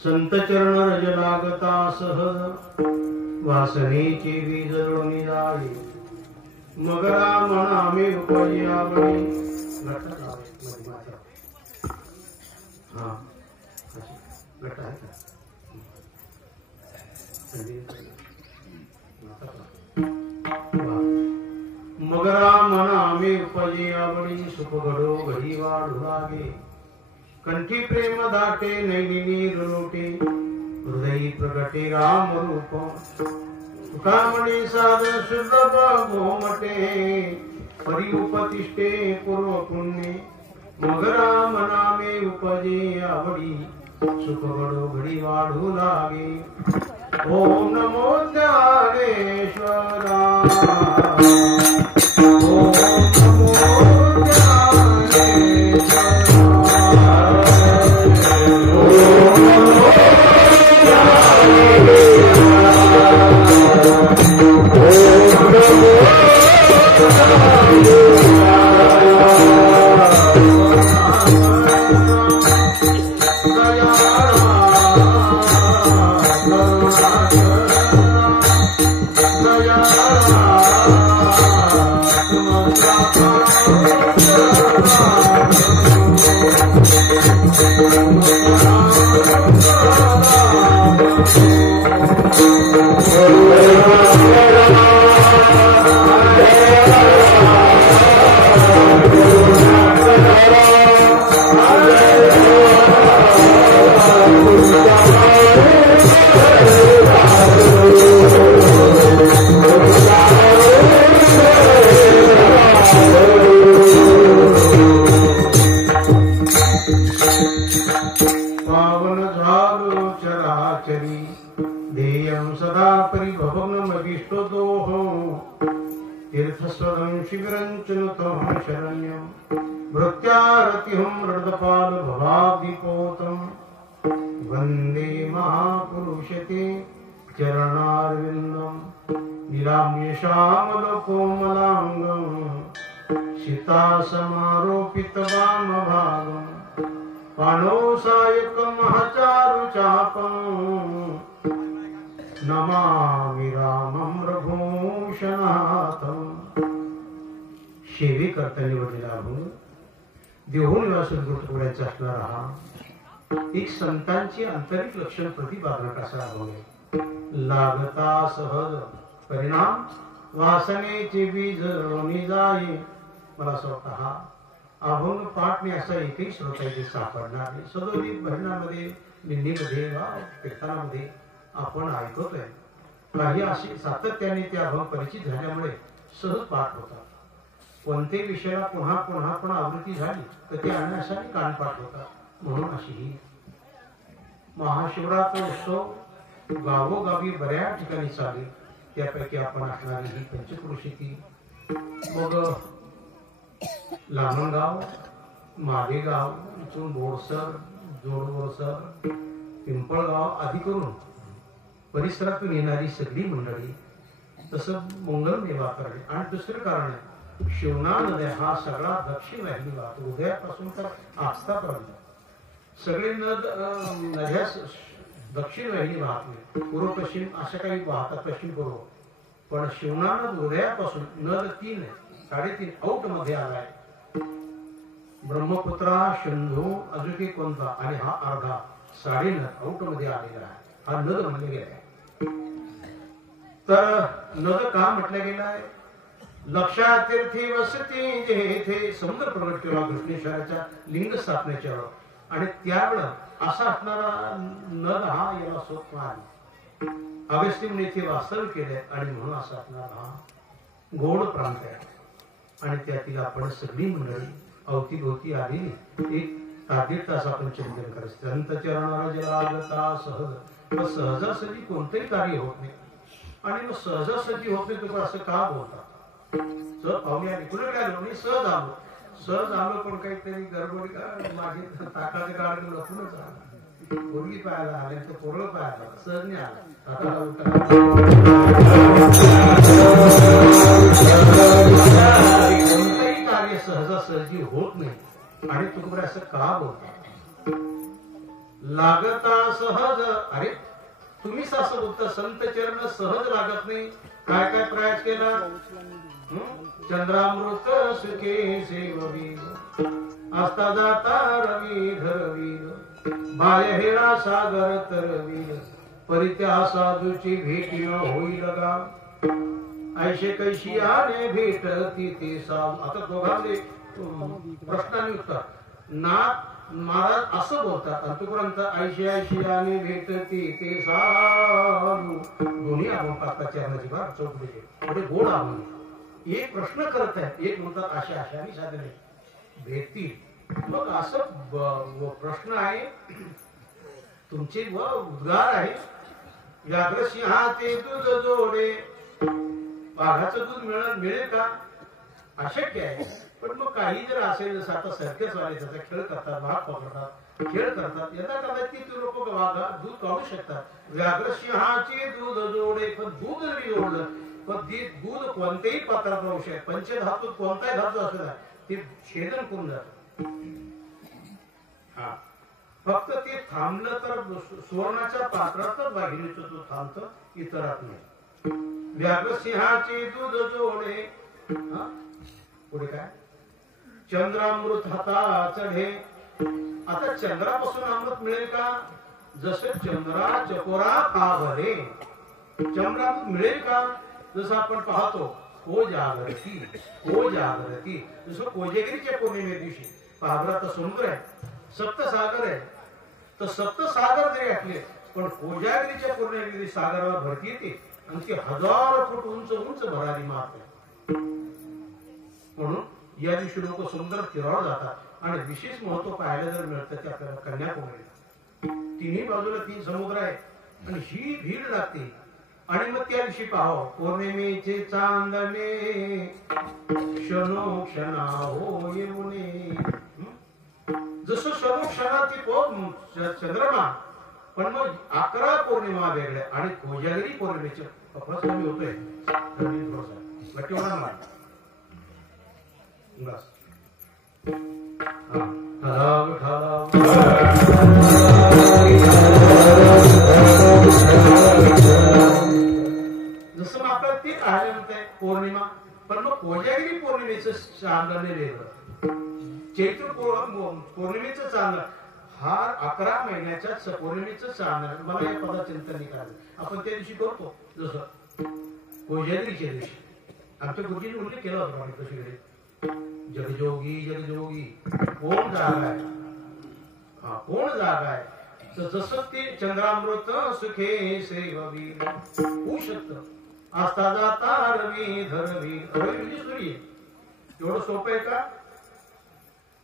संत चरण रज लागता सहज वासनेची बीज जळून जाई मगरा म्हणा मी उपजी आवडी हा लटा आहे मगरा म्हणा मी उपजी आवडी सुख घडो घडी वाढू लागे कंठी प्रेम दाटे नैनिनी रुलोटे हृदयी प्रगटे राम रूप तुकामणी साध शुद्ध गोमटे परी उपतिष्ठे पूर्व पुण्ये मगरा मनामे उपजे आवडी सुख घडो घडी वाढू लागे ओम नमो ज्ञानेश्वरा ओम नमो वंदे महापुरुषते चरणारविंदम निराम्य श्यामल कोमलांगं सीता समारोपित वामभागं पाणौ सायक महचारु चापं नमामि रामं रघुवंशनाथं. सेवे करता निवडलेला अभंग देहूनिवासून गुरुत्वाचा असणारा हा एक संतांची आंतरिक लक्षण प्रतिपादक असा अभंग आहे. लागता सहज परिणाम वासनेचे बीज रोनी जाई. मला असं वाटतं हा अभंग पाठणे असा एकही श्रोता इथे सापडणार नाही. सदोदित भजनामध्ये निंदीमध्ये वा कीर्तनामध्ये आपण ऐकतोय काही अशी सातत्याने ते अभंग परिचित झाल्यामुळे सहज पाठ होतात. कोणत्याही विषयाला पुन्हा पुन्हा पण आवृत्ती झाली तर ते आणण्यासाठी कान पाठ होतात. म्हणून अशी ही महाशिवरात्र उत्सव गावोगावी बऱ्याच ठिकाणी चालेल. त्यापैकी आपण असणारी ही पंचक्रोशीती मग लामणगाव मालेगाव इथून बोरसर जोडबोरसर पिंपळगाव आदी करून परिसरातून येणारी सगळी मंडळी तसं मंगलमेवा करणे. आणि दुसरं कारण आहे शिवना नद्या हा सगळा दक्षिण वाहिनी वाहतो. उदयापासून तर आस्थापर्यंत सगळे नद्या दक्षिण वाहिनी वाहत नाही. पूर्व पश्चिम अशा काही वाहतात पश्चिम पूर्व. पण शिवना नद उदयापासून नद 3 3.5 औट मध्ये आलाय. ब्रह्मपुत्रा सिंधू अजून कोणता आणि हा अर्धा 9.5 औट मध्ये आलेला आहे. हा नद म्हणले गेला. तर नद का म्हटलं गेला आहे? लक्षात तीर्थी वसती जेथे समुद्र प्रगट केला कृष्णेश्वराच्या लिंग स्थापनेच्या वेळा आणि त्यावेळा असा असणारा नद हा याला सोप आहे. अगस्त्य येथे वास्तव्य केले आणि म्हणून असा असणारा हा गोड प्रांत आहे. आणि त्यातील आपण सगळी मंडळी अवतीभोवती आलेली एक तास आपण चिंतन करायचं. संत चरणाला लागता सहज. मग सहजासहजी कोणतंही कार्य होत नाही. आणि मग सहजासहजी होत नाही तुला असं का बोलतात? सहज पाहुणे आली कुठे काय आलो सहज आलो. सहज आलो पण काहीतरी गडबडी का माझी ताकाचे गाडी लपूनच आला. पोरगी पाहायला आले तर पोरग पाहायला सहज नाही आला. कोणतंही कार्य सहजासहजी होत नाही. आणि तुकडे असं का बोलतात? लागता सहज. अरे तुम्हीच असं बोलता संत चरण सहज लागत नाही. काय काय प्रयास केला? चंद्रामृत सुखे सेववीर असता जाता रवी धरवीर बाय हेरा सागर तरवीर परित्या साधूची भेट न होईल का? ऐशे कैशी आने भेटती ते साधू. आता दोघांचे प्रश्नाने उत्तर. नाथ महाराज असं बोलतात अंतुपर्यंत ऐशी आने भेटती ते साधू. दोन्ही आपण पाहतात चरणाची बार चौकडीचे थोडे गोड आपण एक प्रश्न करत आहे. एक म्हणतात अशा अशाने साधने भेटतील. मग असं प्रश्न आहे तुमचे व उद्गार आहे. व्याघ्र सिंहाचे दूध जोडे वाघाचं दूध मिळेल का? अशक्य आहे. पण मग काही जर असेल जसं आता सर्कस वाले त्याचा खेळ करतात वाघ पकडतात खेळ करतात यदा कदाचित ती लोक दूध काढू शकतात. व्याघ्र सिंहाचे दूध जोडे पण दूध जरी जोडलं पण दूध कोणत्याही पात्रात राहू शकत. पंचधातूत कोणताही धातू असेल ते छेदन करून जात. हा फक्त ते थांबलं तर सुवर्णाच्या पात्रातच वाघिणीचं दूध थांबतं इतरात नाही. व्याघ्र सिंहाचे दूध जोडे. पुढे काय? चंद्रामृत हाता चढे. आता चंद्रापासून अमृत मिळेल का? जसे चंद्रा चकोरा पावले चंद्रामृत मिळेल का? जसं आपण पाहतो को जागरती जसं कोजेगिरीच्या पौर्णिमे दिवशी पावराचा समुद्र आहे सप्तसागर आहे. तर सप्तसागर जरी असले पण कोजागिरीच्या पौर्णिमे सागराला भरती येते आणि ती 1000 फूट उंच उंच भरारी मारते. म्हणून या दिवशी लोक समुद्रात फिरावं जातात. आणि विशेष महत्व पाहायला जर मिळतं ते आपल्याला कन्याकुमारी. तिन्ही बाजूला 3 समुद्र आहे आणि ही भीड लागते. आणि मग त्या दिवशी पाहावं पौर्णिमेचे चांदणे क्षणो क्षणा हो येऊने. जसं क्षणो क्षणाची चंद्रमा पण मग 11 पौर्णिमा वेगळ्या आणि कोजागिरी पौर्णिमेचे कपडा कमी होतोय लक्की होणार ना बस जसं आपल्याला ते काय म्हणताय पौर्णिमा पण मग कोजागिरी पौर्णिमेचं चांदणे वेगळं चैत्र पौर्णिमेचं चांदणं हा 11 महिन्याच्या पौर्णिमेचं चांदणं मला या पदा चिंतन करायचं आपण त्या दिवशी करतो जसं कोजागिरीच्या दिवशी आमच्या गुरुजीने उल्लेख केला होता आम्ही कशी जगजोगी जगजोगी कोण जागा आहे हा कोण जागा आहे तर जसं ते चंद्रामृत सुखे सेववी होऊ शकतं आस्था जाता रवी धरवी रवी म्हणजे सूर्य एवढं सोपं आहे का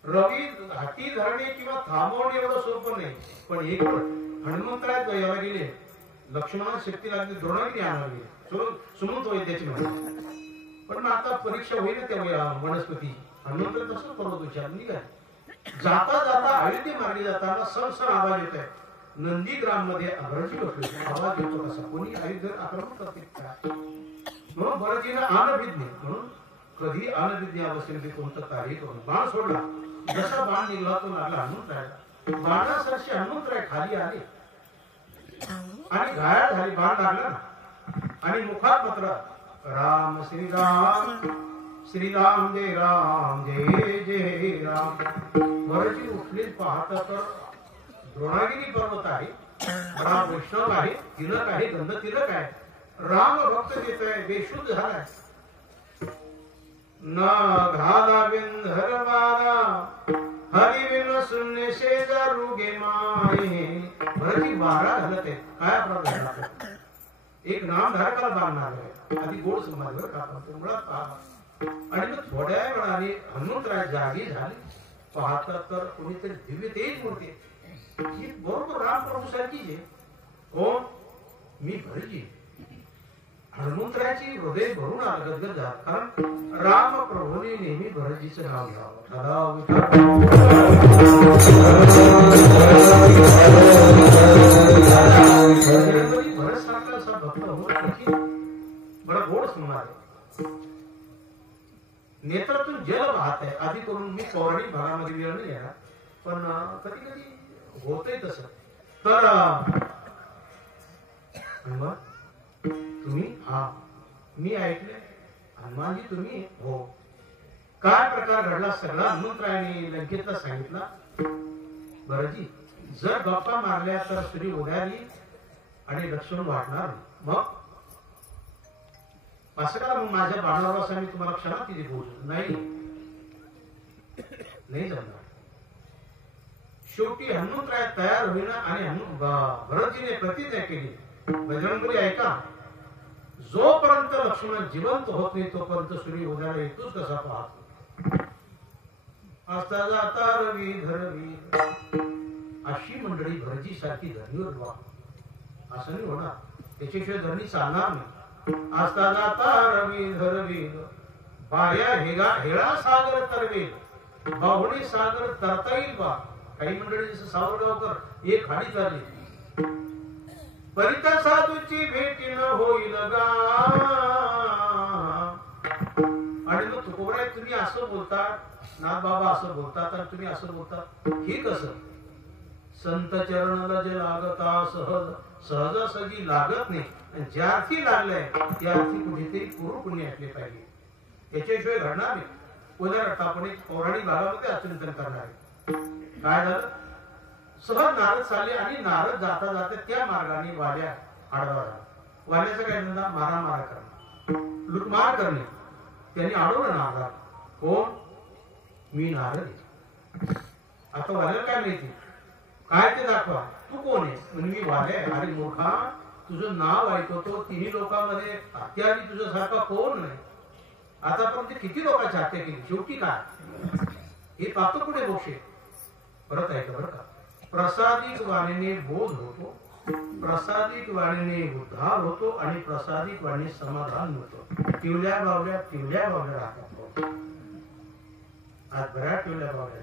रवी हाती धरणे किंवा थांबवणे एवढं सोपं नाही पण एक हनुमंतराय यायला गेले लक्ष्मणाला शक्ती लागली द्रोणागिरी आणायला गेले सुमंत वैद्याची म्हणा पण मग आता परीक्षा होईल तेव्हा वनस्पती हनुमंतर तसंच करत विचार निघाले जाता जाता अयोध्ये मार्गी जाताना सण आवाज येत आहे नंदीग्राम मध्ये अग्रजी बसले आवाज येतो कसा कोणी अयोध्येत आक्रमण करते का म्हणून भरतीनं अनभिज्ञ म्हणून कधी अनभिज्ञ अवस्थेमध्ये कोणतं कार्य करून बाण सोडला जसा बाण निघाला तो लागला हनुमंतरायला बाणासारखे हनुमंतराय खाली आले आणि घायाळ झाली बाण लागला ना आणि मुखात मात्र राम श्रीराम जय जय राम भरती उठली पाहता तर द्रोणागिरी पर्वत आहे बडा वैष्णव आहे तिलक आहे गंध तिलक आहे राम भक्त देत आहे बेशुद्ध झालाय न घाला विंधरवाला हरिविन शून्य शेजारू गे माये भरती 12 घालत आहे काय अपराध झाला एक नाम धारकाला बांधणार आहे आधी गोड समाजवर कापा मुळात आणि मग थोड्या वेळाने हनुमंतराय जागी झाली पाहता तर कोणीतरी दिव्य तेज मूर्ती ही बरोबर रामप्रभू सारखी आहे कोण मी भरजी हनुमंतरायाची हृदय भरून आलं गदगद झालं कारण रामप्रभूने नेहमी भरजीचं नाव घ्यावं भरत सारखा असा भक्त होत बडा गोड सुनणार आहे नेत्रातून जल वाहत आहे आधी करून मी पौराणिक भागामध्ये वेळ नाही येणार पण कधी कधी होतंय तसं तर तुम्ही हा मी ऐकले हनुमानजी तुम्ही हो काय प्रकार घडला सगळा हनुमंतरायाने लंकेतला सांगितला बरजी जर गप्पा मारल्या तर स्त्री उडाली आणि लक्ष्मण वाटणार मग असं करा मग माझ्या बाणावर असं मी तुम्हाला क्षणात तिथे पोहोचलो नाही जमणार शेवटी हनुमंतराय तयार होईना आणि भरतजीने प्रतिज्ञा केली बजरंगबली ऐका जोपर्यंत लक्ष्मण जिवंत होत नाही तोपर्यंत सूर्य उदयाला येतोच कसा पाहतो असता जाता रवी धरवी अशी मंडळी भरजी सारखी धरणीवर वा असं नाही होणार त्याच्याशिवाय धरणी चालणार नाही असता जाता रवी धरवी बाया हेळा सागर तरवेल बाहुणी सागर तरता येईल बा काही मंडळी जसं सावरगावकर एक खाडी चालली परिता साधूची भेटी न होईल गा आणि मग तुकोबराय तुम्ही असं बोलता नाथ बाबा असं बोलतात आणि तुम्ही असं बोलता हे कसं संत चरणला जे लागता सहज सहजासहजी लागत नाही आणि ज्यार्थी लागलंय त्यार्थी कुठेतरी पूर्व पुण्य असले पाहिजे त्याच्याशिवाय घडणार नाही उदाहरणार्थ आपण एक पौराणिक भागामध्ये अचिंतन करणार आहे काय झालं सहज नारद चालले आणि नारद जाता जाता त्या मार्गाने वाड्या आडवा झाला वाड्याचा काय धंदा मारामारा करणे लुटमार करणे त्यांनी अडवलं नारदाला कोण मी नारद आता वाल्याला काय माहिती काय ते दाखवा तू कोण आहे म्हणजे मी वाल्या आहे अरे मोठा तुझं नाव ऐकवतो तिन्ही लोकांमध्ये हत्या आली तुझ्यासारखा कोण नाही आतापर्यंत किती लोकांची हत्या केली शेवटी काय हे पाहतो कुठे मोक्ष परत ऐका बरं का प्रसादिक वाणीने बोध होतो प्रसादिक वाणीने उद्धार होतो आणि प्रसादिक वाणी समाधान होतो तिवल्या बावल्या राहतात आज बऱ्याच तिवल्या बावल्या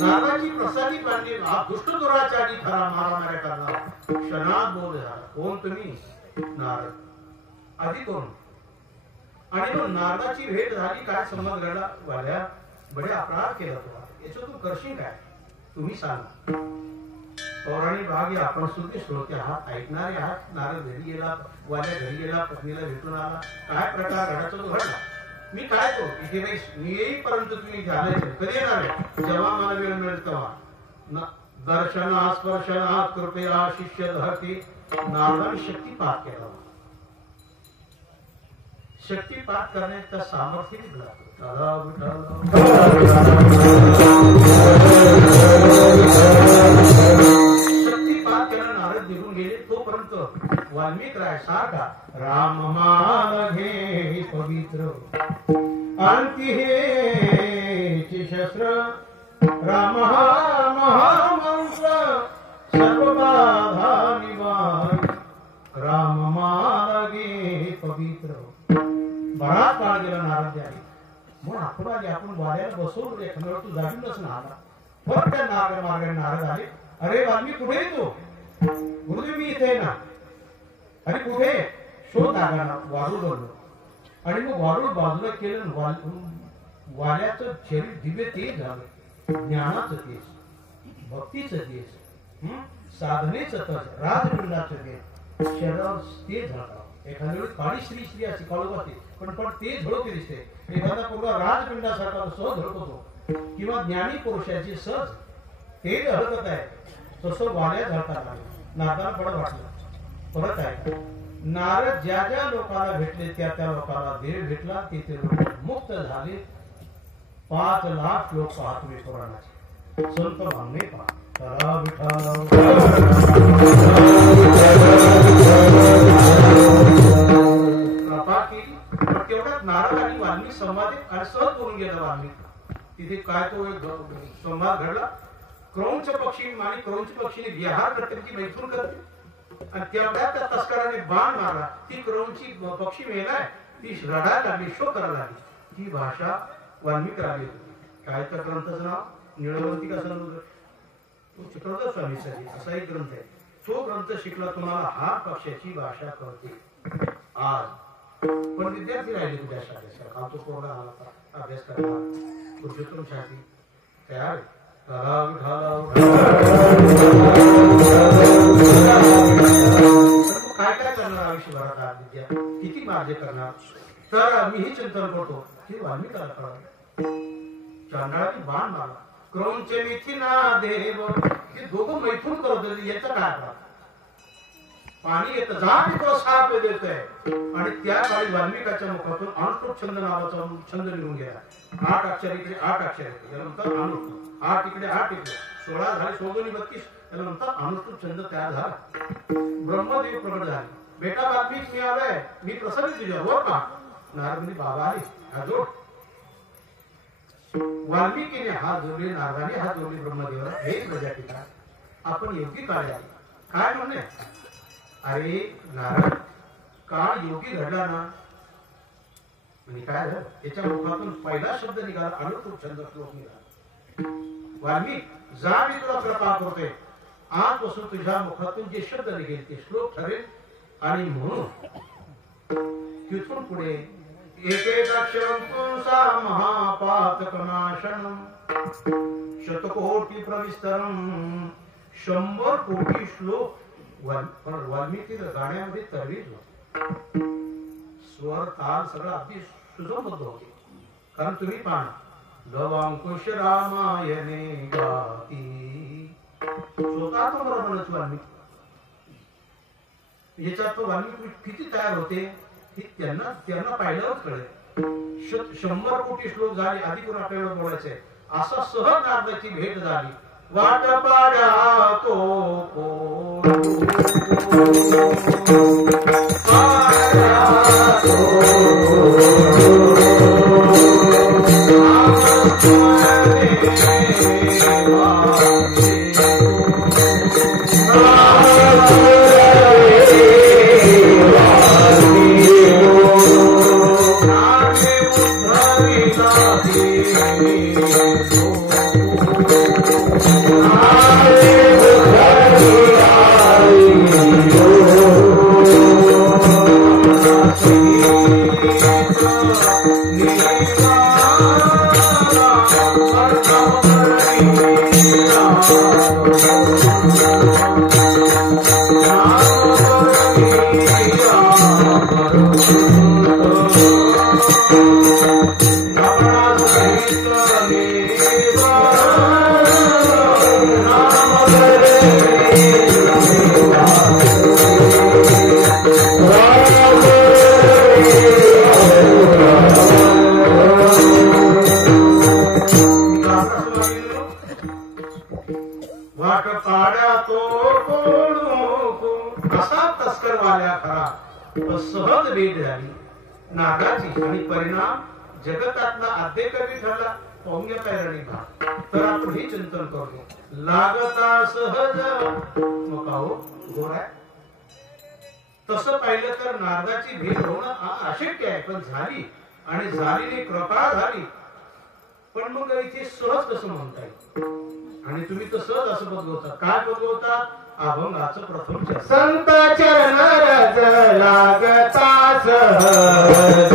नारदाची प्रसादिक असुराच्या आधी खरा मारामाऱ्या करणार क्षणात बोध झाला. कोण तुम्ही? नारद. आधी कोण? आणि मग नारदाची भेट झाली. काय संबंध घडला? वाल्या बडे अपराध केला तुला, याचं तू करशील काय? तुम्ही सांगा. पौराणिक भाग आपण सुद्धा श्रोते आहात, ऐकणारे आहात. नारद घरी गेला, वाल्या घरी गेला, पत्नीला भेटून आला. काय प्रकार घडायचा तो घडला. मी काय करू? इथे मी येईपर्यंत तुम्ही झाले कधी येणार आहे? जेव्हा मला वेळ मिळेल तेव्हा. दर्शना स्पर्शना कृपया शिष्य धरती. नारदाने शक्तिपात केला. शक्तिपात करण्याचं सामर्थ्य शक्तिपात केला. नारद निघून गेले. तोपर्यंत वाल्मिक राय सारखा राम माल घे पवित्र अंती हे शस्त्र राम महामंत्र सर्व बाधा निवार राम माल घे पवित्र. बराच काळ गेला नारद आले. मग आठवडा आपण वाड्याला बसवून एखाद्या तू जागी नसून आला. परत त्या मार्गाने नारद आले. अरे वाल्मी कुठे येतो? गुरुदेव मी इथे ना. अरे कुठे? शोध लागाना. वारुळ बोललो. आणि मग वारुळ बाजूला केलं. वाल्याचं शरीर दिव्य तेज झालं. ज्ञानाचं तेज, भक्तीचं तेज, साधनेचं तेज, राजपिंडाचं तेज शरीरावर तेज झालं. एखाद्या वेळी काळी श्री अशी काळू असते, पण तेज झळकते दिसते. एखादा पूर्ण राजपिंडासारखा सहज झळकतो, किंवा ज्ञानी पुरुषाची सहज तेज हलकत आहे, तसं वाड्या झळकात आले. नारदाला पडत वाटलं. परत आहे नारद ज्या ज्या लोकांना भेटले त्या लोकांना देव भेटला. ते लोक मुक्त झाले. 5 लाख लोक पाहत तुम्ही पुराणाचे. संत भांगणे पहा. करा विठाला कृपा केली. तेवढ्यात नारद आणि वाल्मिक संवाद सहज करून गेला. वाल्मिक तिथे काय तो संवाद घडला. क्रौंच पक्षी आणि क्रौंच पक्षीने विहार करते, मैथून करते. आणि तेवढ्यात त्या तस्कराने बाण मारला. ती क्रौंची पक्षी मेलाय. ती रडायला लागली, शोक करायला लागली. ती भाषा वाल्मिक राहिली. काय त्या ग्रंथाचं नाव? निळवंतिका समुद्र. चित्रदत्त स्वामीसाठी असा एक ग्रंथ आहे. तो ग्रंथ शिकला तुम्हाला हा पक्षाची भाषा कळते. आज पण विद्यार्थी राहिले तुझ्या शाळेत. हा तो कोरडा आला अभ्यास करायला. पुरुषोत्तम शास्त्री तयार. काय काय करणार आयुष्यभरात विद्या? किती मार्ग करणार? तर मीही चिंतन करतो की वाल्मिकाला कळालं. चांडाळाने बाण मारला. क्रौंचे मिथिना देव. हे दोघं मैथून करत होते. याचं काय करा? पाणी येतं जाण तो साप देतोय. आणि त्या काळी वाल्मिकाच्या मुखातून अनुष्टुप छंद नावाचा छंद निघून गेला. 8 अक्षर इकडे 8 अक्षर इकडे. त्यानंतर अनुष्टुप. 8 इकडे 8 इकडे 16 झाले. 16 आणि 32. त्यानंतर अनुष्टुप छंद तयार झाला. ब्रह्मदेव प्रकट झाले. बेटा वाल्मिक मी आलोय. मी प्रसन्न तुझ्यावर का? नारदने बाबा आले. हा जोड. वाल्मिकीने हात जोडले. नारदाने हात जोडले ब्रह्मदेवाला. हे प्रजापिता आपण योगी काळ आले. काय म्हणणे? अरे नारद, काळ योगी घडला ना. म्हणजे काय झालं? त्याच्या मुखातून पहिला शब्द निघाला. अनुष्टुप छंद श्लोक निघाला. वाल्मिक जा, मी तुला कृपा करतोय. आजपासून तुझ्या मुखातून जे शब्द निघेल ते श्लोक ठरेल. आणि म्हणून तिथून पुढे एक अक्षरं पुंसा महापातकनाशनम शतकोटी प्रविस्तरम. 100 कोटी श्लोक. पण वाल्मिकी गाण्यामध्ये तरवीज होते. स्वर ताल सगळं अगदी सुसंबद्ध होते. कारण तुम्ही पाहणं लवांकुश रामायणे गाती. स्वतः तो बरोबरच वाल्मिकी. याच्यात तो वाल्मिकी किती तयार होते हे त्यांना पाहिल्यावरच कळेल. 100 कोटी श्लोक झाले. आधी कोण आपल्याला बोलायचंय. असा सहज नारदाची भेट झाली. वाट पाड्या तो Hare असा तस्करवाल्या खरा सहज भेट झाली नागाची आणि परिणाम जगतातला आद्य कवी ठरला. पाहून घ्या पैरणी भाग. तर आपण हे चिंतन करतो लागता सहज मग हो गोड आहे. तसं पाहिलं तर नागाची भेट होणं अशक्य आहे, पण झाली आणि झालेली कृपा झाली. पण मग इथे सहज कसं म्हणता येईल? आणि तुम्ही तर सहज असं बदलवता. काय बदलवता? अभंगाचं प्रथम संत चरण रज लागता सहज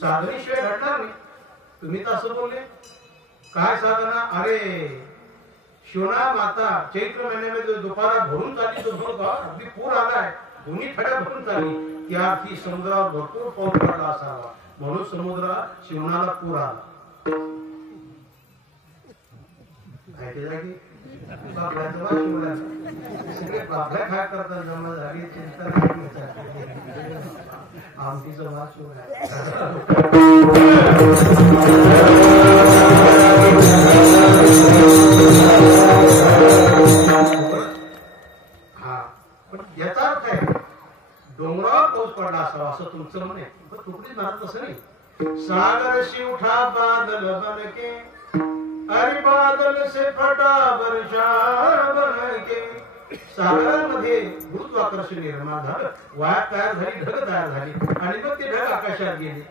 साधनेशिवाय घडणार नाही. तुम्ही तर असं बोलले काय साधना? अरे शिवना माता चैत्र महिन्यामध्ये दुपारा भरून चालली तो अगदी पूर आलाय, दोन्ही फड्या भरून चालली. त्या ती समुद्रावर भरपूर पाऊस पडला असावा म्हणून समुद्राला शिवनाला पूर आला. सगळे बाबड्या काय करतात जमा झाली चिंता आमटीचा वास हा. पण याचा अर्थ आहे डोंगरावर पाऊस पडला असावा असं तुमचं म्हणे. पण तुकडीच म्हणत तसं नाही. सागर शिवठा बादल बनके अरे बादल से फटा वर्षा बनके. सागरामध्ये गुरुत्वाकर्षण निर्माण झालं, वाया तयार झाली, ढग तयार झाली आणि मग ते ढग आकाशात गेले.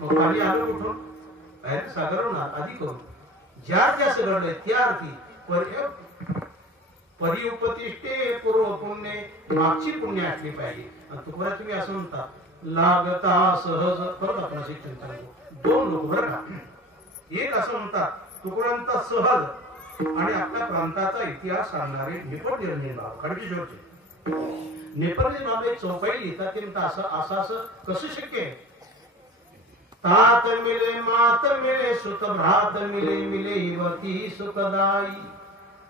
मग पाणी आलं कुठून? बाहेर सागरावरून आधी करून ज्या असं घडलंय त्या अर्थी परिउपतिष्ठे पूर्व पुण्य मागची पुण्य असली पाहिजे. आणि तुकाराम तुम्ही असं म्हणता लागता सहज. परत आपण असे चिंतन दोन लोक बरं का. एक असं म्हणतात तुकारामचा सहज आणि आपल्या प्रांताचा इतिहास सांगणारे निपट निर्णय खडकेश्वरचे नेपाळचे नाव एक चौपाई लिहितात. ते म्हणतात असं कसं शक्य आहे? तात मिले मात मिले सुत भ्रात मिले मिले वती सुखदाई.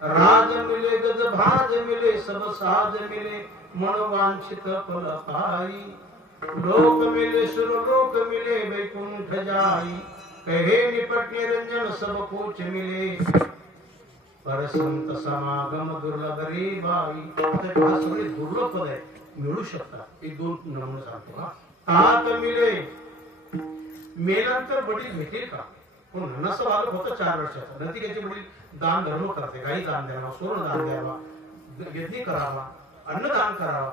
राज मिले गज भाज मिले सब साज मिले मनवांछित फल पाई. लोक मिले सुर लोक मिले वैकुंठ जाई. कहे निपट निरंजन सब कुछ मिले पर संत समागम दुर्लभ रे बाई. आता सगळे दुर्लभ पद आहे, मिळू शकतात. एक दोन नमुने सांगतो. तात मिले मेल्यानंतर वडील भेटेल का? पण नसं बालक होतं 4 वर्षाचा. नंतर वडील दान धर्म करते, गाई दान द्यावा, सोनं दान द्यावा, यज्ञ करावा, अन्नदान करावा.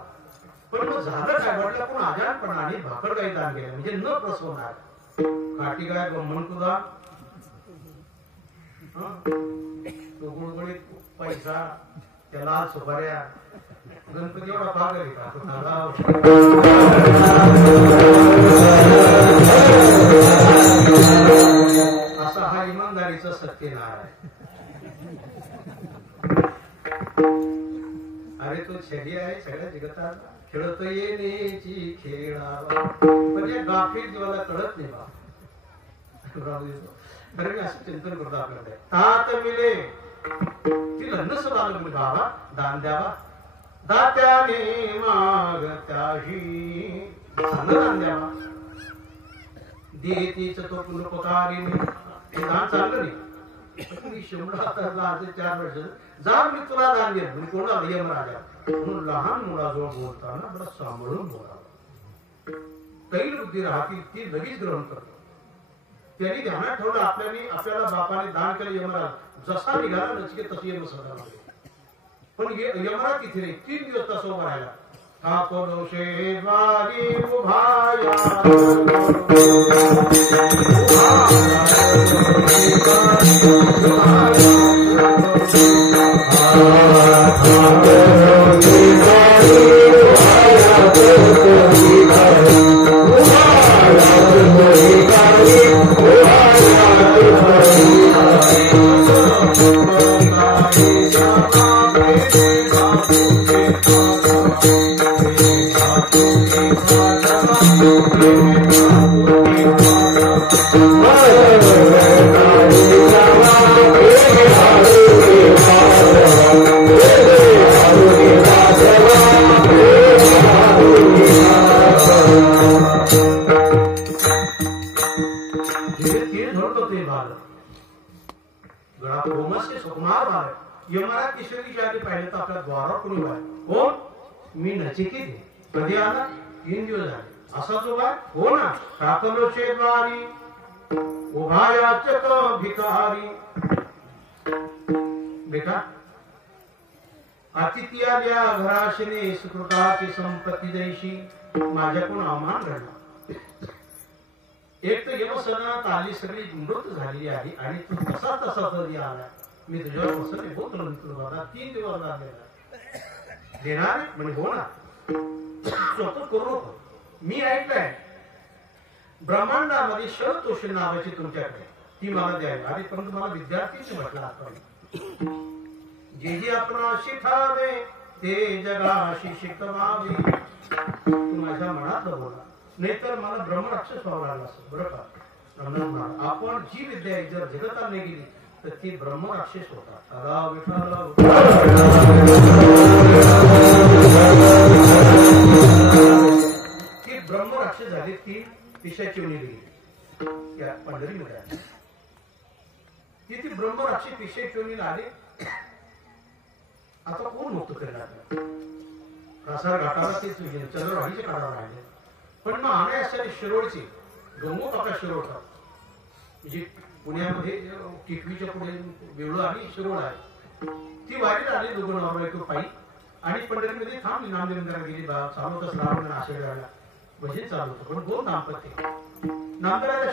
पण मग झालं काय? वडिला कोण आजारपणाने भाकड गाई दान केलं म्हणजे न प्रसवणार. काठी गाय ब्रह्मणकुदा गुळगुळीत पैसा त्याला सुपाऱ्या गणपती एवढा भाग आहे का? असा हा इमानदारीचा सत्यनारायण. अरे तो छेडी आहे सगळ्या जगतात खेळत येण्याची खेळावा पण या गाफील जीवाला कळत नाही बा खरं मी असं चिंतन करतो आपल्याकडे तात मिले तिला नस बालक बाबा दान द्यावा दात्याने मागत्याही दान द्यावा देतीच तो पुनपकारीने हे दान चाललं नाही 4 वर्ष जा मी तुला दान देत मी कोणाला यमराजा म्हणून लहान मुलाजवळ बोलताना बरं सांभाळून बोलावं तैल बुद्धी राहतील ती लगेच ग्रहण करतो त्यांनी ध्यानात ठेवलं आपल्याला बापाने दान केलं यमराज जसा निघाला नचिकेत तशी यम सदा पण यमराज तिथे नाही 3 दिवस तसं उभा राहिला ठाकोर शेवारी उभाया यमराज तिसऱ्या दिवशी आधी पाहिलं तर आपल्या द्वारावर कोणी बाय कोण मी नचिकेत कधी आला 3 दिवस झाले असा जो बाय हो ना टाकलो शेद्वारी उभा याचक भिकारी बेटा अतिथी आल्या घराशने सुकृताची संपत्ती जैशी माझ्याकडून अवमान घडला एक तर यमसदनात आली सगळी मृत झालेली आहे आणि तू तसा कधी आला मी तुझ्यावर बसले होत तुला 3 दिवस लागलेला देणार म्हणजे हो ना स्वतः करू नको मी ऐकलंय ब्रह्मांडामध्ये शरतोषी नावाची तुमच्याकडे ती मला द्यावी आणि परंतु मला विद्यार्थीच म्हटलं आपण जे आपण शिकावे ते जगाशी शिकवावे तू माझ्या मनात बोला नाहीतर मला ब्रह्मराक्षस व्हावं लागला असं बरं का आपण जी विद्या जर जगतात नाही गेली तर ती ब्रह्मराक्षस होतात ती ब्रह्मराक्षस झाली ती पिशाची गेली या पंढरीमध्ये ती ब्रह्मराक्षस पिशाची आली आता कोण मुक्त करणार प्रसार घाटाला ते चंद्रवाडीचे काढावं लागले पण मग आणायसाठी शिरोडची गंगू काका शिरोडचा म्हणजे पुण्यामध्ये टिटवीच्या पुढे वेळू आणि शिरोड आहे ती वारीत आली दोघं नवरा पायी आणि पंढरीमध्ये थांबली नामदेवंदरा गेली चालू होता श्रावण आषाढाला भजन चालू होतं पण 2 दाम्पत्य नामदेवाला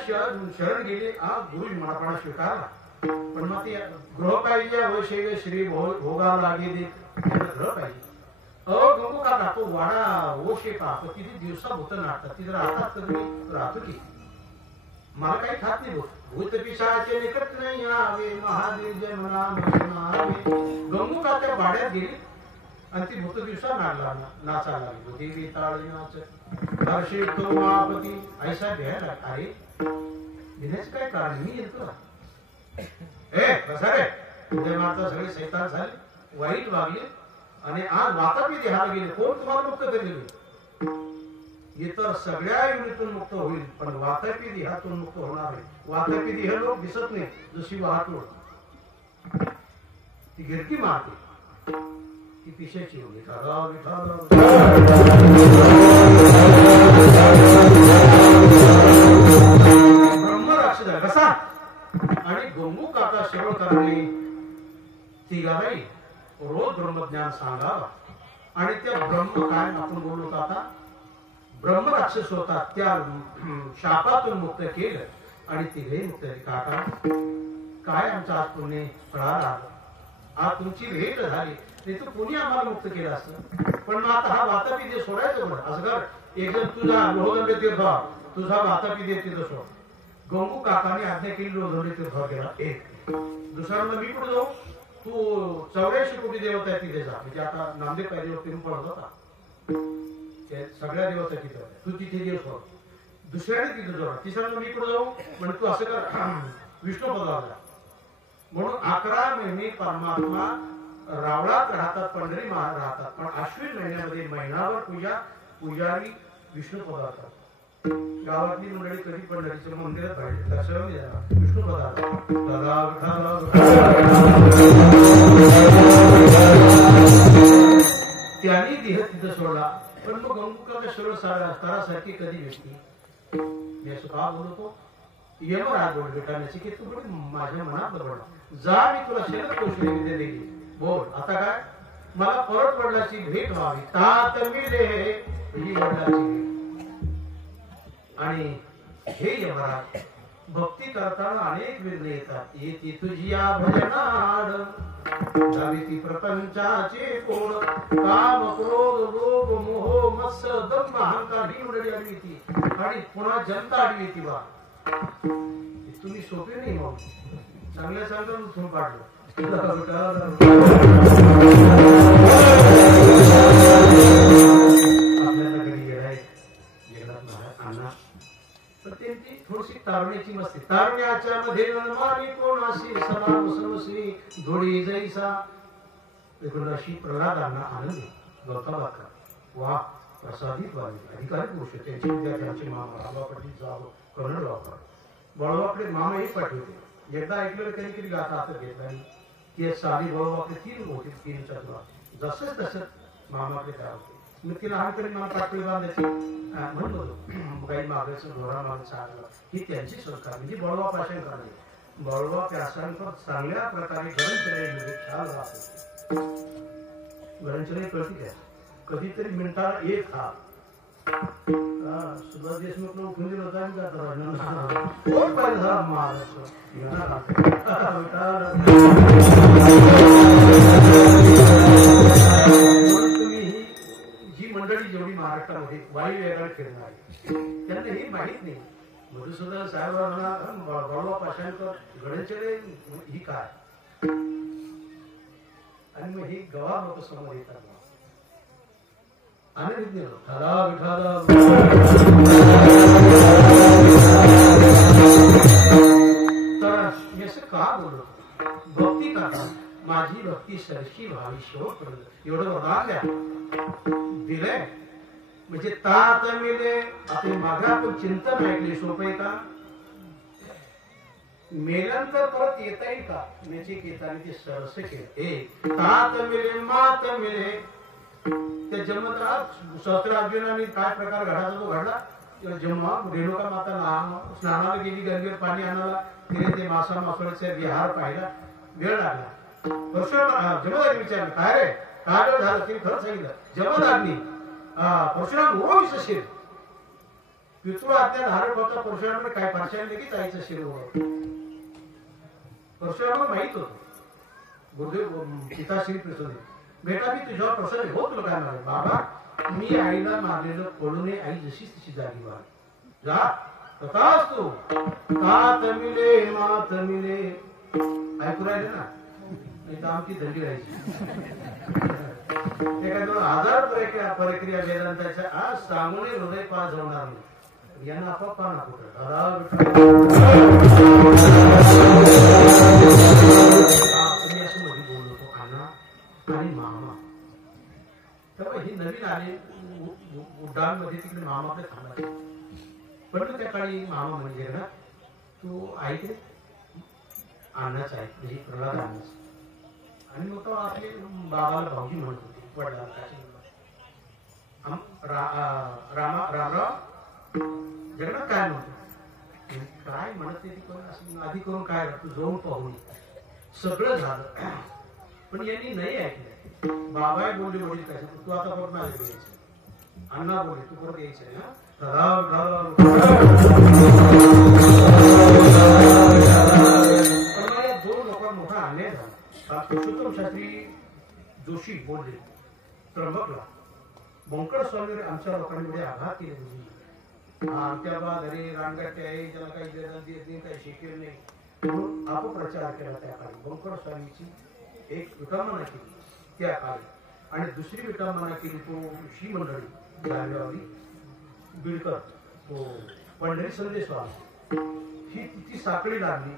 शरण गेले गुरु मनापणा स्वीकारला पण मग ते गृह पाहिजे अवशेष श्री भोगा लागे ग्रह पाहिजे गंगू का राहतो वाडा ओशे का किती दिवसा होत नाटक ती जर राहतात तर मी राहतो की मला काही खात नाही भूत पिशाचे निकट नाही यावे महादेव जय म्हणावे गंगू का त्या वाड्यात गेली आणि ती भूत दिवसा नाचायला लागली देवी ताळी नाच हर्षे तो महापती ऐसा घ्यायला आहे घेण्याचं काय कारण मी येतो कसा रे उद्या माता सगळे सैतान झाले वाईट वागले आणि आज वातापी देहाला गेले कोण तुम्हाला मुक्त करेल इतर सगळ्या युनिटून मुक्त होईल पण वातापी देहातून मुक्त होणार नाही वातापी देह लोक दिसत नाही जशी वाहतूक ती गिरकी मारते ती पिशाची होती ब्रह्मराक्षस कसा आणि गंगू काका शिरोळकरांनी तिघालाही रोज ब्रह्मज्ञान सांगावा आणि त्या ब्रह्म काय आपण बोललो आता ब्रह्मराक्षस होता त्या शापातून मुक्त केलं आणि तिघे मुक्त काका काय आमचं आज पुण्य फळाला आज तुमची भेट झाली नाही तर कोणी आम्हाला मुक्त केलं असतं पण मग आता हा वातापी दे सोडायचं बरं असं कर एक जण तुझा लोहदंड तीर्थ तुझा वातापी दे तिथं सोड गंगू काकाने आज्ञा केली लोहदंड तीर्थ गेला एक दुसऱ्यांदा मी कुठं जाऊ तू 84 कोटी देवता आहे तिथे जा. म्हणजे आता नामदेव पायरीवर फिरून पडत होता, ते सगळ्या देवता तिथे तू तिथे दिवस हो. दुसऱ्याने तिथे जाऊ, तिसऱ्याला मी कुठे जाऊ म्हणजे तू असं कर विष्णू पदावर जा. म्हणून 11 महिने परमात्मा रावळात राहतात, पंढरी राहतात, पण अश्विन महिन्यामध्ये महिनाभर पुजारी विष्णू पदार्थ. गावातली मंडळी कधी पंढरीच्या मंदिरात पाहिजे दर्शन द्या विष्णू पदार्थ. त्यांनी देह तिथं सोडला. पण मग गंगुकाचा शरीर सारासारखी कधी व्यक्ती मी असं का बोलतो यमराज बोल बेटा की तू बोल माझ्या मनात बरोबर जा, मी तुला शरद कौशल्य विद्या दिली. बोल आता काय मला परत वडिलाची भेट व्हावी. तात मिले ही वडिलाची भेट. आणि हे यमराज भक्ती करताना अनेक विघ्न येतात. येती तुझी या भजनाड ती प्रपंचाचे कोड काम क्रोध लोभ मोह मत्स्य दंभ अहंकार ही उडली आडवी ती आणि पुन्हा जनता आडवी ती. बा तुम्ही सोपे नाही मग चांगल्या चांगलं उठून पाडलं. आपल्याला घरी गेलाय गेला अण्णा तर त्यांची थोडीशी तारुण्याची मस्ती. तारुण्याच्या मध्ये नरमानी कोणाशी सदा सर्वश्री धोडी जैसा अशी प्रल्हादांना आनंद गौतमाचा वा प्रसादित व्हावी. अधिकारी पुरुष त्यांची विद्यार्थ्यांचे मामा बाबापटी जावं कन्नड वापर बळवाकडे मामाही पाठवते. एकदा ऐकलं कधी कधी गाथा हातात घेतला की साधी बळवाकडे 3 होते 3च्या तुला जसंच तसं मामाकडे काय होते. मग तिला आमकडे मला पाठवली बांधायची म्हणतो काही मागायचं घोडा मागायचं आलं ही त्यांची संस्कार म्हणजे बळवा पाषाण करणे. बळवा पाषाणकर चांगल्या प्रकारे गरंचले ख्याल राहतो. गरंचले कळती काय कधीतरी मिनिटाला एक हात सुभाष देशमुखला उठून दिलं होता कोण पाहिजे झाला महाराष्ट्र. जी मंडळी जेवढी महाराष्ट्रामध्ये वायू वेगळा फिरणार त्यांना हे माहित नाही. मधुसूदन साहेबांना बळवा पाषाणकर गणेशले ही काय आणि मग ही गवा लोक समोर येतात. तर मी असं का बोलतो भक्ती करता माझी भक्ती सरशी व्हावी शेवटपर्यंत एवढं वरदान द्या दिलंय. म्हणजे तात मिले आता मागे आपण चिंतन ऐकले सोपं का मेल्यानंतर परत येता येईल का नचिकेताने ते सरस केलं. तात मिले मात मिले त्या जन्मतात सहस्त्र अर्जुनाने काय प्रकार घडाचा तो घडला. जेव्हा रेणुका माता स्नानाला गेली गंगेवर पाणी आणायला तिने ते मासा मासोळीचा विहार पाहिला वेळ लागला. जमदानी विचारलं काय रे काय वेळ झालं तिने खरं सांगितलं. जमदानी परशुराम ओळखीचं शिर पितृ आज्ञा धारण होता. परशुराम काय पाशाने लगेच जायचं शिर ओळख परशुराम माहित होत. गुरुदेव पिताश्री प्रसन्न बेटा मी तुझ्यावर प्रसन्न होत तुला काय मारे बाबा मी आईला मारलेलं पडू नये आई जशीच तशी जागी व्हा जा तथाच तू तात मिले मात मिले ऐकू राहिले ना नाही तर आमची धंडी राहायची. एखाद्या 1000 प्रक्रिया वेदांताच्या आज सांगून हृदय पास होणार नाही. यांना आपोआप पाना कुठं तुम्ही असं मध्ये बोललो तो अण्णा आणि मामा तेव्हा ही नवीन आले उड्डाणमध्ये तिकडे मामाकडे थांबायचे. पण त्या काळी मामा म्हणजे ना तू ऐकले अण्णाच आहे म्हणजे प्रल्हाद अण्णाच. आणि मग तो आपले बाबाला भाऊजी म्हणत होते वडिलांना रामराव जगन्नाथ काय म्हणतो काय म्हणत ते आधी करून काय तू जाऊन पाहून सगळं झालं. पण यांनी नाही ऐकलं. बाबा बोलले वडील काय तू आता परत माझ्याकडे यायचं. अण्णा बोलले तू परत यायचंय ना. दोन लोकांना मोठा अन्याय झाला. पुरुषोत्तम शास्त्री जोशी बोलले त्र्यंबकला बंकड स्वामी आमच्या लोकांमध्ये आघात केले. आमच्या बा घरी रानगाटे आहे त्याला काही देत नाही काही शिकेल नाही म्हणून अपप्रचार केला. त्या काळी बंकड स्वामीची एक विटंबना केली त्या काळी, आणि दुसरी विटंबना केली तो ऋषी मंडळी जानेवारी बिडकर, तो पंढरी संदेशवाला, ही तिची साखळी लागली.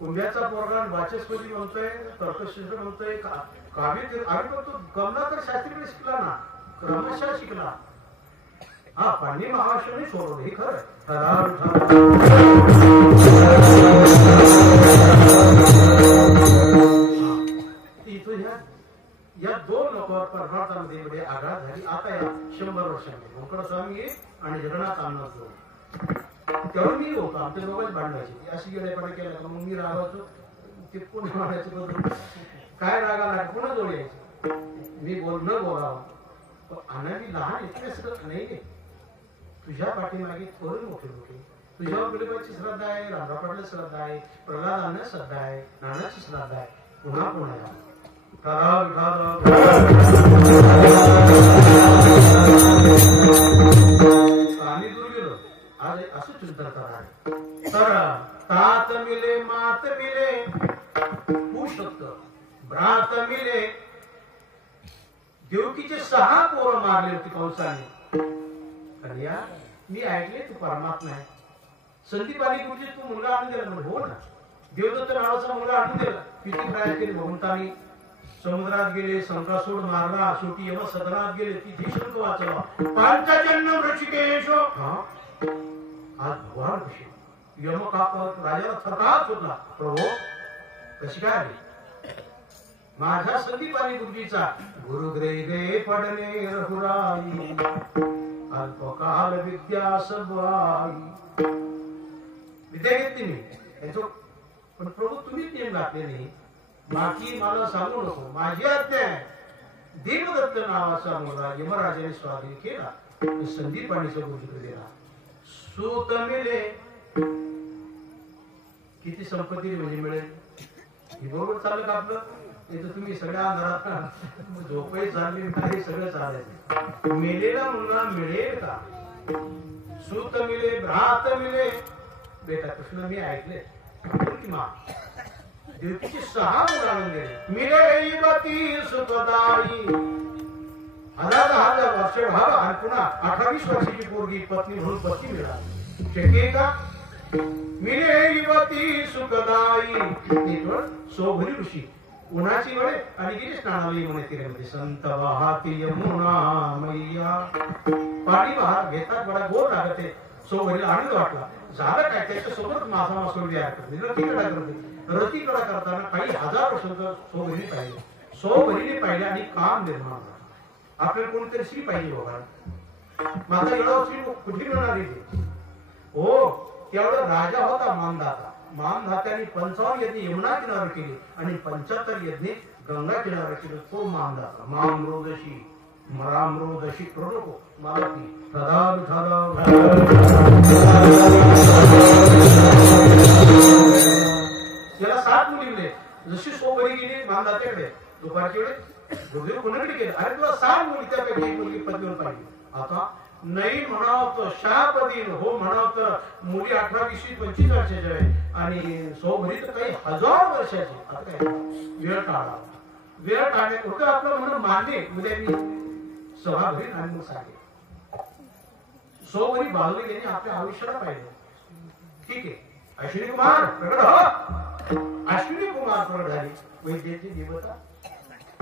कुंभ्याचा पोरगा वाचस्पती म्हणतोय, तर्कशास्त्र म्हणतोय, काव्य अरे तो कमलाकर शास्त्रीकडे शिकला ना, क्रमशः शिकला. हा पाणी महाराष्ट्राने सोडवलं, हे खरं. इथं या दोन लोकांवर परमार्थामध्ये एवढी आघात झाली. आता या 100 वर्षांमध्ये व्यंकट स्वामी आणि जगन्नाथ अण्णाच तेव्हा मी होतो, आमच्या दोघांच भांडायची. अशी गेल्यापणे केला का मग मी रागायचो, ते पुन्हा म्हणायचं बघून काय रागाला पुन्हा जोड यायचे. मी न बोलावं आनंदी लहान इतकेच नाही, तुझ्या पाठीमागे थोडे मोठे मोठे, तुझ्यावर बिलबाची श्रद्धा आहे, राधा पाटला श्रद्धा आहे, प्रल्हादांना श्रद्धा आहे, नानाची श्रद्धा आहे. पुन्हा पुन्हा आम्ही दूर गेलो. आज असं चिंतन करा. तर तात मिले मात मिले होऊ शकतं, भ्रात मिले. देवकीचे 6 पोरं मारले होते कंसाने. कन्या मी ऐकले तू परमात्मा आहे. संदीप आली गुरुजी तू मुलगा आणून दिला. म्हणजे हो ना, देवदत्त नावाचा मुलगा आणून दिला. किती प्रयत्न केले भगवंतानी. समुद्रात गेले, संकासूर मारला, शेवटी यम सदनात गेले, तिथे शंख वाचला. पांचजन्य ऋषिकेश. आज भगवान कशी यम राजाला थरकाप सुटला. प्रभू कशी काय आली? माझ्या संदीप आली गुरुजीचा गुरुग्रे गे पडणे रघुराई, अल्पकाल विद्या सबवाई. विद्या घेतली मी, पण प्रभू तुम्हीच नियम घातले नाही. बाकी मला सांगू नको, माझी आज्ञा आहे. देवदत्त नावाचा मुलगा यमराजाने स्वाधीन केला, संदीपाणीच्या गुरुजीकडे दिला. सूत मिले. किती संपत्ती म्हणजे मिळेल? ही बरोबर चाललं का आपलं? नाही तर तुम्ही सगळ्या अंधारात झोपही चालली नाही, सगळं चालायचं. मेलेला मुलगा मिळेल का? सूत मिले, भ्रात मिले. बेटा कृष्ण मी ऐकले देवकीची 6 मुलं आणून गेले. मिले युवती सुखदाई. 1000 वर्ष व्हावं आणि पुन्हा 18-20 वर्षाची पोरगी पत्नी म्हणून पत्नी मिळाली. शक्य का? मिले युवती सुखदाई. सोभरी ऋषी उन्हाची वेळ आणि गेली स्नानाला म्हणे तिरेमध्ये. संत वाहती यमुना मैया. पाणी वाहत घेतात, बडा गोड लागते. सोभरीला आनंद वाटला. झालं काय, त्याच्यासोबत मासा मासोळी तयार करते, रतीकडा करते. रतीकडा करताना काही 1000 वर्ष सोभरीने पाहिले. सोभरीने पाहिले आणि काम निर्माण झालं. आपल्याला कोणतरी श्री पाहिजे बघा. माझा एवढा श्री कुठे मिळणार आहे? हो, तेवढा राजा होता मानधाता. मानधात्याने 55 यज्ञ यमुना किनावर केले आणि 75 यज्ञ गंगा किनावर केले. तो मानधाता. मामरोदशी मरामरोदशी प्रणको मालती सदा त्याला 7 मुली मिळले. जशी सोबरी गेली मानधात्याकडे दुपारच्या वेळेस दुर्दैव कोणाकडे गेले. अरे तुला 7 मुली, त्यापैकी एक मुलगी पत्नीवर पाहिजे. आता नाही म्हणावं तर शापदीन, हो म्हणावं तर मुली 18, 20, 25 वर्षाच्या आहे आणि सोबरी तर काही 1000 वर्षाची. आता काय वेळ टाळा. वेळ टाळणे कुठं आपलं म्हणून मान्य. उद्या मी सभा भरीन आणि मग सांगेन. सोबरी बाजूला गेली आपल्या आयुष्याला पाहिजे. ठीक आहे. अश्विनी कुमार प्रगट हो. अश्विनी कुमार प्रगट झाली. वैद्याची देवता.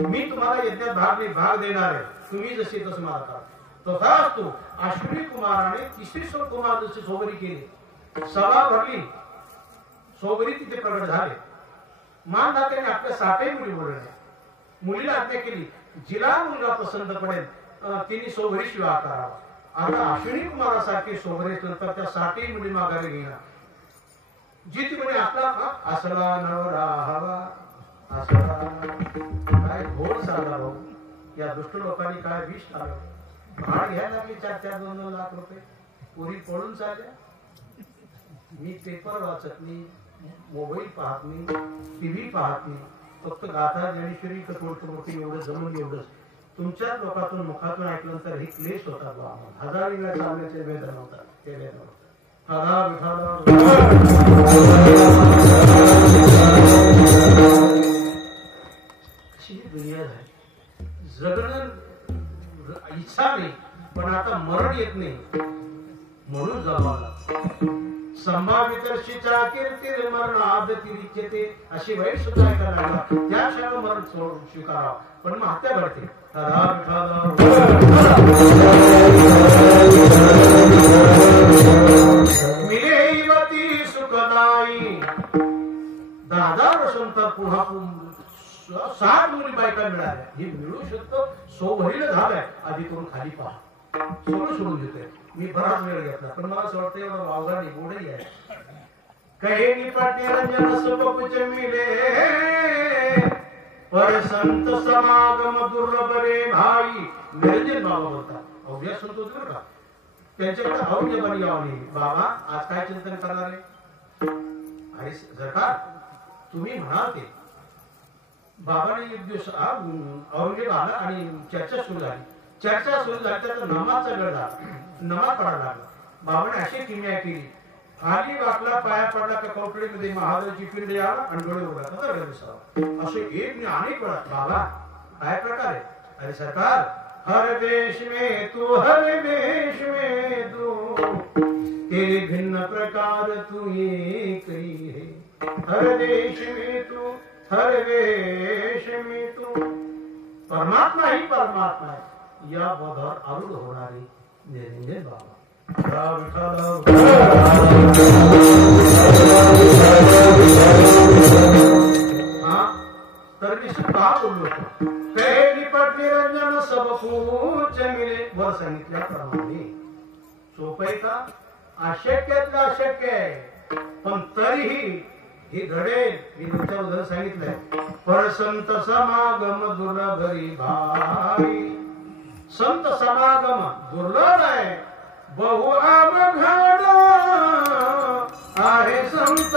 मी तुम्हाला यज्ञात भाग देणार आहे. तुम्ही जसे तसं मला करा. तथाच तो अश्विनी कुमाराने 300 कुमार जसे सोबरी केले. सभा भरली. सोबरी तिथे प्रगट झाले. मानधात्याने आपल्या 7 मुली बोलवल्या. मुलीला आज्ञा केली, जिला मुलगा पसंत पडेल तिने सोबरी शिवाय करावा. आता अश्विनी कुमारासारखे सोबरी नंतर त्या 7 मुली मागायला घेणार. जी ती म्हणे आपला असला नवरा हवा. असला काय घोड साधला भाऊ. या दुष्ट लोकांनी काय विष टाकलं. भाड घ्यायला लागली 4-4, 2-2 लाख रुपये. पोरी पळून चालल्या. मी पेपर वाचत नाही, मोबाईल पाहत नाही, टीव्ही पाहत नाही. फक्त गाथा ज्ञानेश्वरी कटोळी एवढं जमून एवढंच. तुमच्या लोकातून मुखातून ऐकल्यानंतर हे क्लेश होतात. हजार वेळा चालण्याचे वेदना होतात. ते वेदना होतात. जगणं इच्छा नाही, पण आता मरण येत नाही म्हणून जगावं लागतं. संभावितर्षीच्या कीर्ती मरणाद तिरिच्यते अशी वाईट सुद्धा ऐकायला लागला. त्या क्षणी मरण स्वीकारावं, पण मग हत्या घडते. मिलेवती सुखदाई 10,000 वर्षांतर पुन्हा 60 मुली बायका मिळाल्या. हे मिळू शकतो सोभरील झालंय. आधी करून खाली पहा, सगळं सोडून देते. मी बराच वेळ घेतला, पण मला असं वाटतं एवढं वावगा निगोडही आहे. कहे निपट निरंजन सुबकुच मिले पर संत समागम दुर्लभ रे भाई. निरंजन बाबा बोलतात, अवघ्या संत होते बरं का. त्यांच्याकडे औरंगजेबाने यावली, बाबा आज काय चिंतन करणार आहे. अरे सरकार तुम्ही म्हणाल ते. बाबाने एक दिवस औरंगजेब आला आणि चर्चा सुरू झाली. तर नमाजचा वेळ झाला, नमाज पडायला लागला. बाबाने अशी किमया केली, खाली वाकला, पाया पडला का कौटडीमध्ये महादेवाची पिंड यावं आणि डोळे उघडा. असे एक मी अनेक वेळा. बाबा काय प्रकार आहे. अरे सरकार हर देश में तू, हर देश में तू, तेरे भिन्न प्रकार तू एक ही है. हर देश में तू, हर देश में तू. परमात्मा ही परमात्मा आहे. या बोधावर आरूढ होणारे निरंजन बाबा. तर मी का बोललो होतो. निपट निरंजन सब कुछ मिले वर सांगितल्याप्रमाणे. सोपं आहे का. अशक्यातलं अशक्य आहे, पण तरीही हे घडेल. मी तुमच्या उदाहरण सांगितलंय. पर संत समागम दुर्लभ रे भाई. संत समागम दुर्लभ आहे, बहु अवघड आहे संत.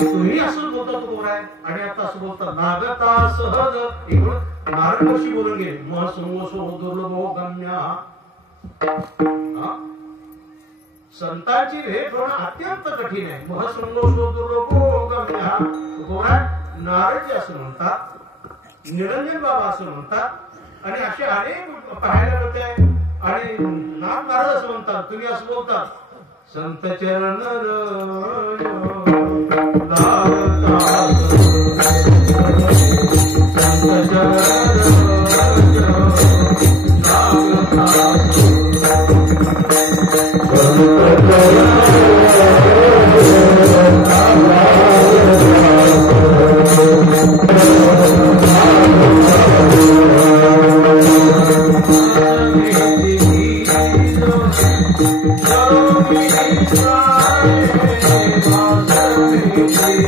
तुम्ही असं बोलता तो आहे आणि आता असं बोलता नागता सहज. इकडून नारद ऋषी बोलून गेले. महसंगोसो दुर्लभो गम्या. संतांची भेट होणं अत्यंत कठीण आहे. महसंगोसो दुर्लभो गम्या. नारदजी असं म्हणतात, निरंजन बाबा असं म्हणतात आणि असे अनेक पाहायला मिळते. आणि नाम महाराज असं म्हणतात, तुम्ही असं बोलतात. संत चरण Thank you.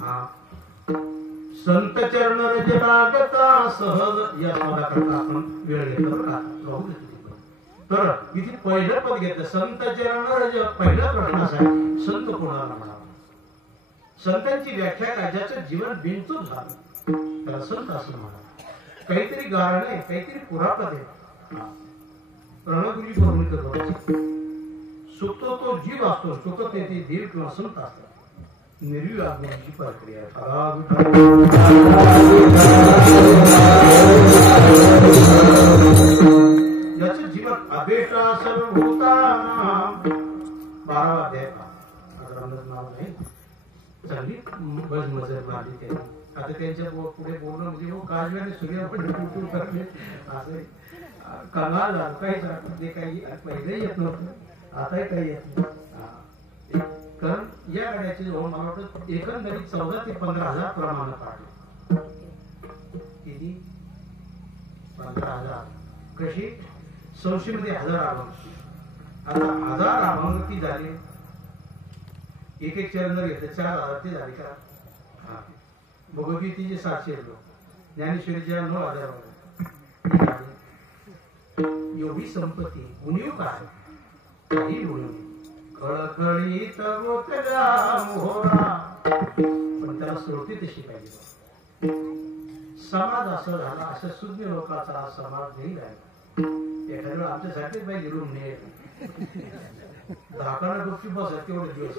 हा संत चरण रज लागता सहज या पदाकरता आपण वेळ घेतो बरं का राहू दे तिथे. तर इथे पहिलं पद घेतलं संत चरण रज. पहिला प्रश्न असा आहे संत कोणाला म्हणावा. संतांची व्याख्या काय ज्याचं जीवन बिनचूक झालं त्याला संत असं म्हणा. काहीतरी गारण आहे काहीतरी पुरापद आहे. प्रणवगिरी करून सुखतो तो जीव असतो सुखत ते देव किंवा संत असतात. निर्वी आज्ञाची प्रक्रिया याचं जीवन अभेष्टा सर्व होता. 12वा अध्याय नाव नाही चांगली बस मजर मारली ते. आता त्यांच्या पुढे बोलणं म्हणजे काजव्याने सूर्य पण टूटून करले असे कमाल झालं. काही काही पहिलेही येत नव्हतं आताही काही येत नाही. कारण या गाड्याचे जवळ मला वाटतं एकंदरीत 14,000 ते 15,000 प्रमाण पाडले. किती 15,000 कशी 100 मध्ये 1000 अभंग. आता 1000 अभंग ती झाले एक एक चरण जर घेतले 4,000 ते झाले का. भगवद्गीतेचे 700 लोक ज्ञानेश्वरीच्या 9,000 एवढी संपत्ती उणीव काय काही उणीव कळकळीत गोतला मोहरा. पण त्याला श्रोते तशी पाहिजे. समाज असं झाला असं शुद्ध लोकांचा समाज नाही राहिला. एखाद्या आमच्यासाठी पाहिजे रूम नाही धाकाला गोष्टी बस तेवढे दिवस